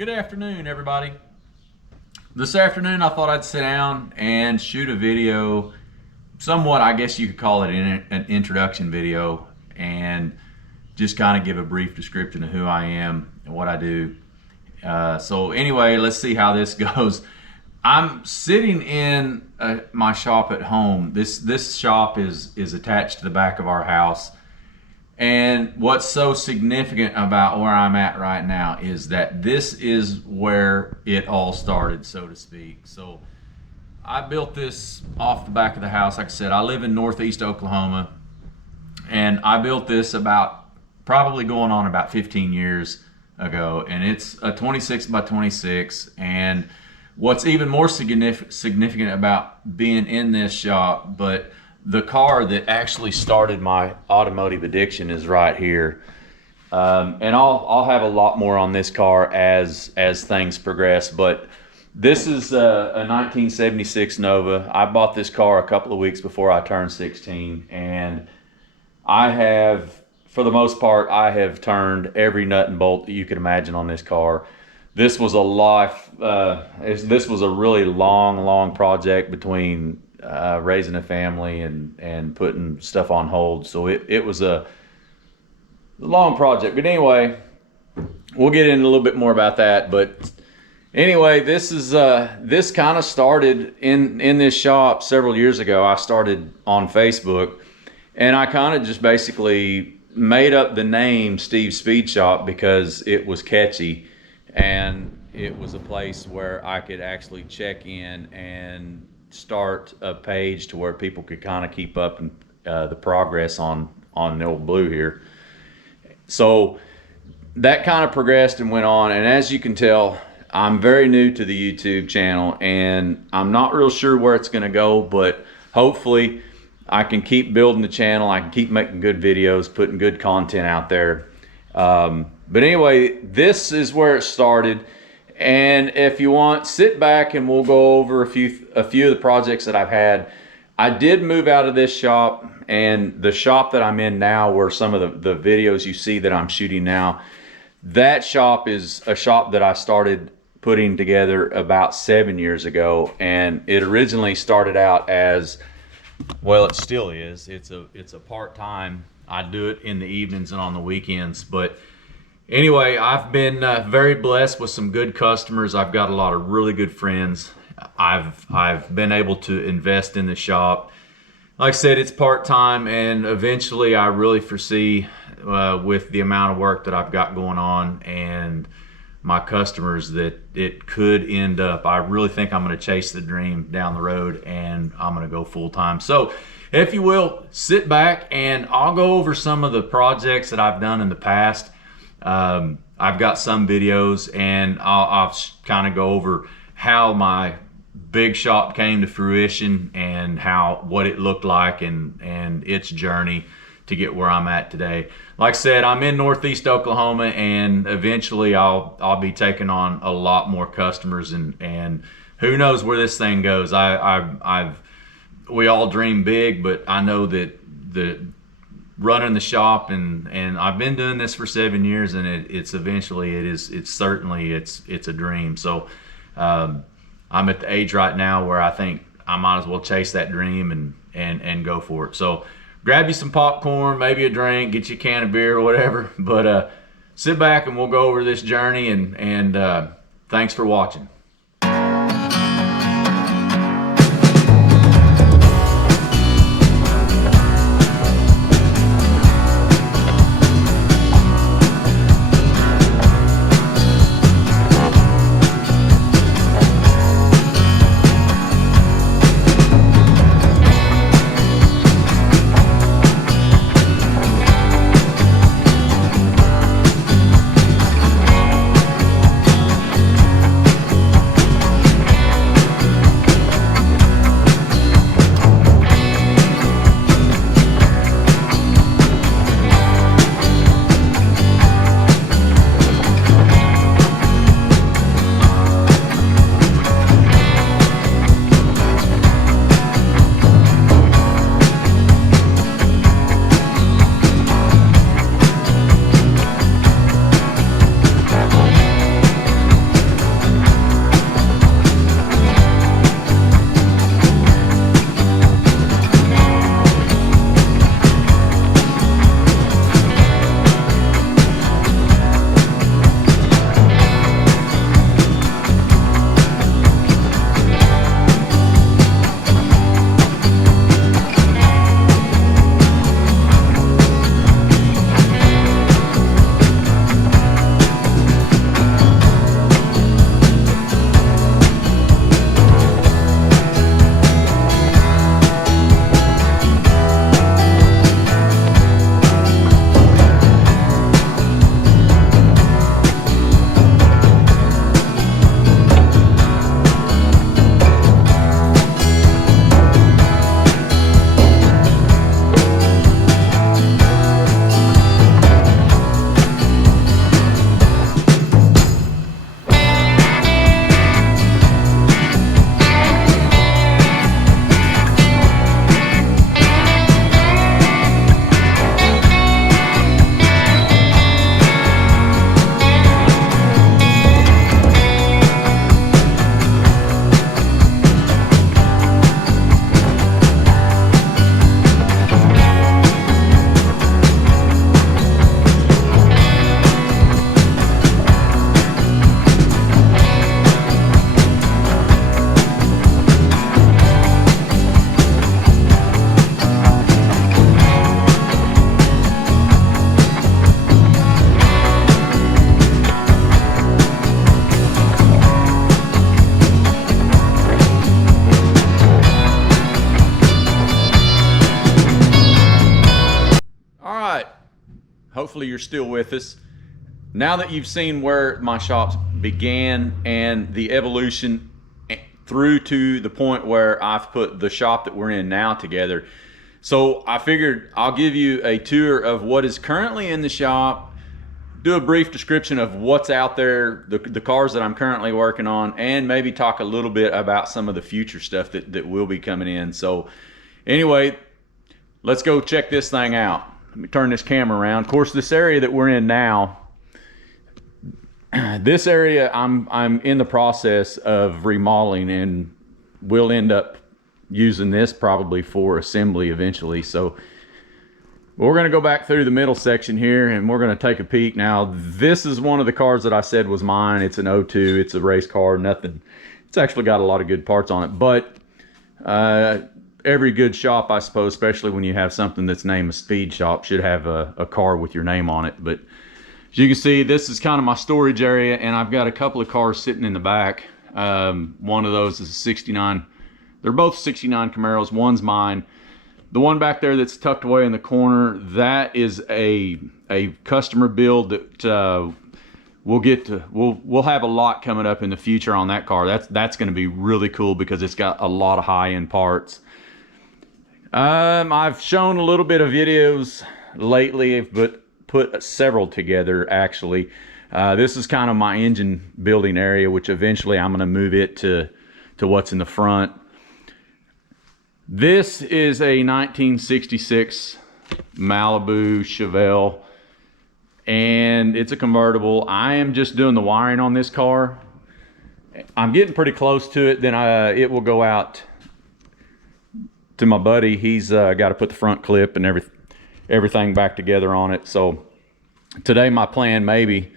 Good afternoon, everybody. This afternoon I thought I'd sit down and shoot a video, somewhat I guess you could call it an introduction video, and just kind of give a brief description of who I am and what I do. So anyway, let's see how this goes. I'm sitting in my shop at home. This shop is attached to the back of our house. And what's so significant about where I'm at right now is that this is where it all started, so to speak. So I built this off the back of the house. Like I said, I live in Northeast Oklahoma, and I built this probably going on about 15 years ago. And it's a 26 by 26. And what's even more significant about being in this shop, but the car that actually started my automotive addiction is right here. And I'll have a lot more on this car as things progress, but this is a 1976 Nova. I bought this car a couple of weeks before I turned 16, and I have, for the most part, I have turned every nut and bolt that you could imagine on this car. This was this was a really long project between raising a family and putting stuff on hold. So it was a long project. But anyway, we'll get into a little bit more about that. But anyway, this kind of started in this shop several years ago. I started on Facebook, and I kind of just basically made up the name Steve's Speed Shop because it was catchy, and it was a place where I could actually check in and start a page to where people could kind of keep up the progress on the old blue here. So that kind of progressed and went on, and as you can tell, I'm very new to the YouTube channel, and I'm not real sure where it's going to go, but hopefully I can keep building the channel. I can keep making good videos, putting good content out there. But anyway, this is where it started. And if you want, sit back and we'll go over a few of the projects that I've had. I did move out of this shop, and the shop that I'm in now, where some of the videos you see that I'm shooting now, that shop is a shop that I started putting together about 7 years ago. And it originally started out as, well, it still is. It's a part-time. I do it in the evenings and on the weekends, but anyway, I've been very blessed with some good customers. I've got a lot of really good friends. I've been able to invest in the shop. Like I said, it's part-time, and eventually I really foresee with the amount of work that I've got going on and my customers that it could end up, I really think I'm going to chase the dream down the road, and I'm going to go full-time. So if you will, sit back and I'll go over some of the projects that I've done in the past. I've got some videos, and I'll kind of go over how my big shop came to fruition and what it looked like and its journey to get where I'm at today. Like I said, I'm in Northeast Oklahoma, and eventually I'll be taking on a lot more customers, and who knows where this thing goes. We all dream big, but I know that running the shop, and I've been doing this for 7 years, and it's certainly a dream. So I'm at the age right now where I think I might as well chase that dream and go for it. So grab you some popcorn, maybe a drink, get you a can of beer or whatever, but sit back and we'll go over this journey, and thanks for watching. hopefully you're still with us. Now that you've seen where my shops began and the evolution through to the point where I've put the shop that we're in now together. So I figured I'll give you a tour of what is currently in the shop, do a brief description of what's out there, the cars that I'm currently working on, and maybe talk a little bit about some of the future stuff that will be coming in. So anyway, let's go check this thing out. Let me turn this camera around. Of course, this area that we're in now, this area I'm in the process of remodeling, and we'll end up using this probably for assembly eventually. So we're going to go back through the middle section here and we're going to take a peek. Now this is one of the cars that I said was mine. It's an 02. It's a race car. Nothing, it's actually got a lot of good parts on it, but every good shop, I suppose, especially when you have something that's named a speed shop, should have a car with your name on it. But as you can see, this is kind of my storage area, and I've got a couple of cars sitting in the back. One of those is a 69. They're both 69 Camaros. One's mine. The one back there that's tucked away in the corner, that is a customer build that we'll have a lot coming up in the future on that car. That's going to be really cool because it's got a lot of high-end parts. I've shown a little bit of videos lately, but put several together actually. This is kind of my engine building area, which eventually I'm going to move it to what's in the front. This is a 1966 Malibu Chevelle, and it's a convertible. I am just doing the wiring on this car. I'm getting pretty close to it. Then it will go out to my buddy. He's got to put the front clip and everything back together on it. So today my plan maybe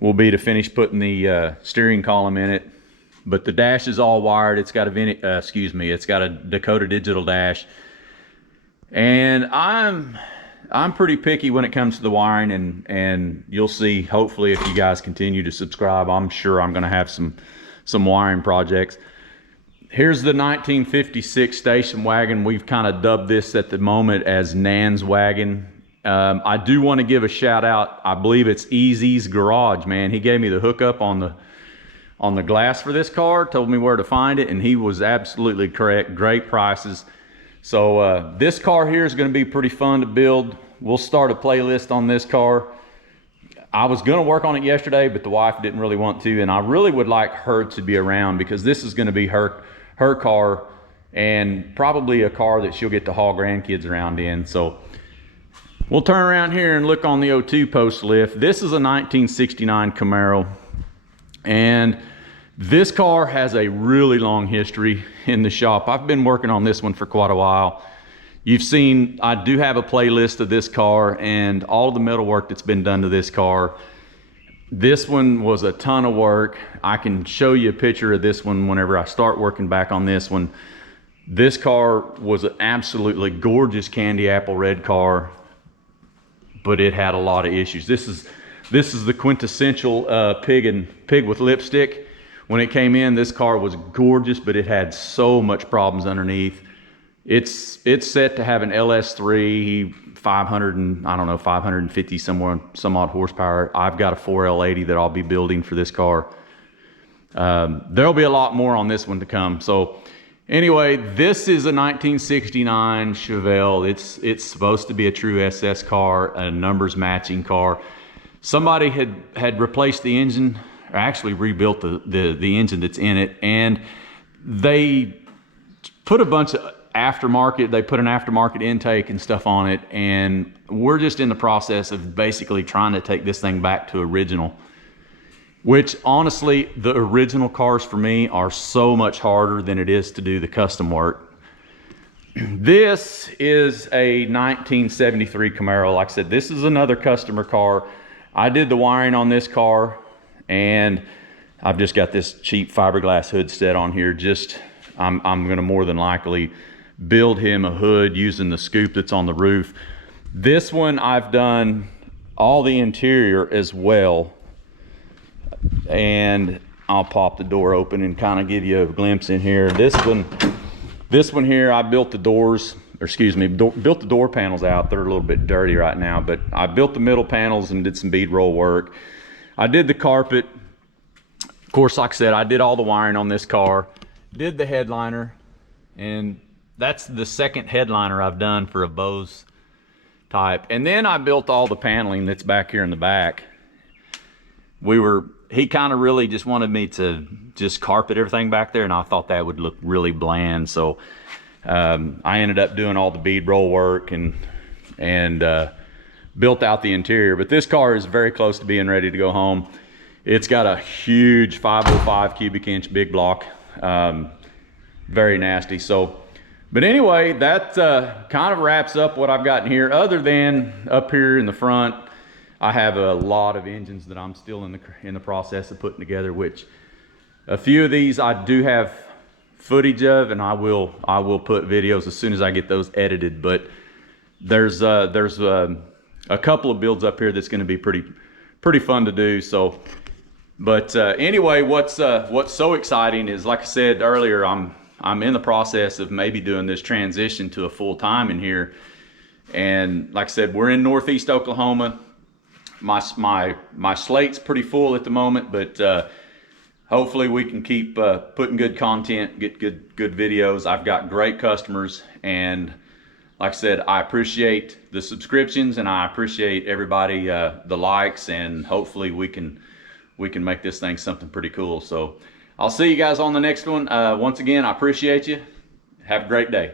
will be to finish putting the steering column in it, but the dash is all wired. It's got it's got a Dakota Digital dash, and I'm pretty picky when it comes to the wiring, and you'll see, hopefully, if you guys continue to subscribe, I'm sure I'm going to have some wiring projects. Here's the 1956 station wagon. We've kind of dubbed this at the moment as Nan's wagon. I do want to give a shout out. I believe it's Easy's Garage, man. He gave me the hookup on the glass for this car, told me where to find it, and he was absolutely correct. Great prices. So this car here is going to be pretty fun to build. We'll start a playlist on this car. I was going to work on it yesterday, but the wife didn't really want to, and I really would like her to be around because this is going to be her car, and probably a car that she'll get to haul grandkids around in. So we'll turn around here and look on the 02 post lift. This is a 1969 Camaro, and this car has a really long history in the shop. I've been working on this one for quite a while. You've seen, I do have a playlist of this car and all the metal work that's been done to this car. This one was a ton of work. I can show you a picture of this one whenever I start working back on this one. This car was an absolutely gorgeous candy apple red car, but it had a lot of issues. This is the quintessential pig with lipstick. When it came in, this car was gorgeous, but it had so much problems underneath. It's set to have an LS3 500 and I don't know 550 some odd horsepower. I've got a 4L80 that I'll be building for this car. There'll be a lot more on this one to come. So anyway, this is a 1969 Chevelle. It's supposed to be a true SS car, a numbers matching car. Somebody had replaced the engine, or actually rebuilt the engine that's in it, and they put a bunch of aftermarket, they put an aftermarket intake and stuff on it, and we're just in the process of basically trying to take this thing back to original, which honestly, the original cars for me are so much harder than it is to do the custom work. This is a 1973 Camaro. Like I said, this is another customer car. I did the wiring on this car, and I've just got this cheap fiberglass hood set on here. I'm gonna more than likely build him a hood using the scoop that's on the roof. This one I've done all the interior as well, and I'll pop the door open and kind of give you a glimpse in here. This one here, I built the doors or excuse me, built the door panels out. They're a little bit dirty right now, but I built the middle panels and did some bead roll work. I did the carpet. Of course, like I said, I did all the wiring on this car, did the headliner, and that's the second headliner I've done for a Bose type. And then I built all the paneling that's back here in the back. He kind of really just wanted me to just carpet everything back there, and I thought that would look really bland. So I ended up doing all the bead roll work and built out the interior. But this car is very close to being ready to go home. It's got a huge 505 cubic inch big block, very nasty. So, but anyway, that kind of wraps up what I've got in here. Other than up here in the front, I have a lot of engines that I'm still in the process of putting together, which a few of these I do have footage of, and I will put videos as soon as I get those edited. But there's a couple of builds up here that's going to be pretty fun to do. So, but anyway, what's so exciting is, like I said earlier, I'm in the process of maybe doing this transition to a full time in here. And like I said, we're in Northeast Oklahoma. My slate's pretty full at the moment, but hopefully we can keep putting good content, get good videos. I've got great customers, and like I said, I appreciate the subscriptions, and I appreciate everybody the likes, and hopefully we can make this thing something pretty cool. So I'll see you guys on the next one. Once again, I appreciate you. Have a great day.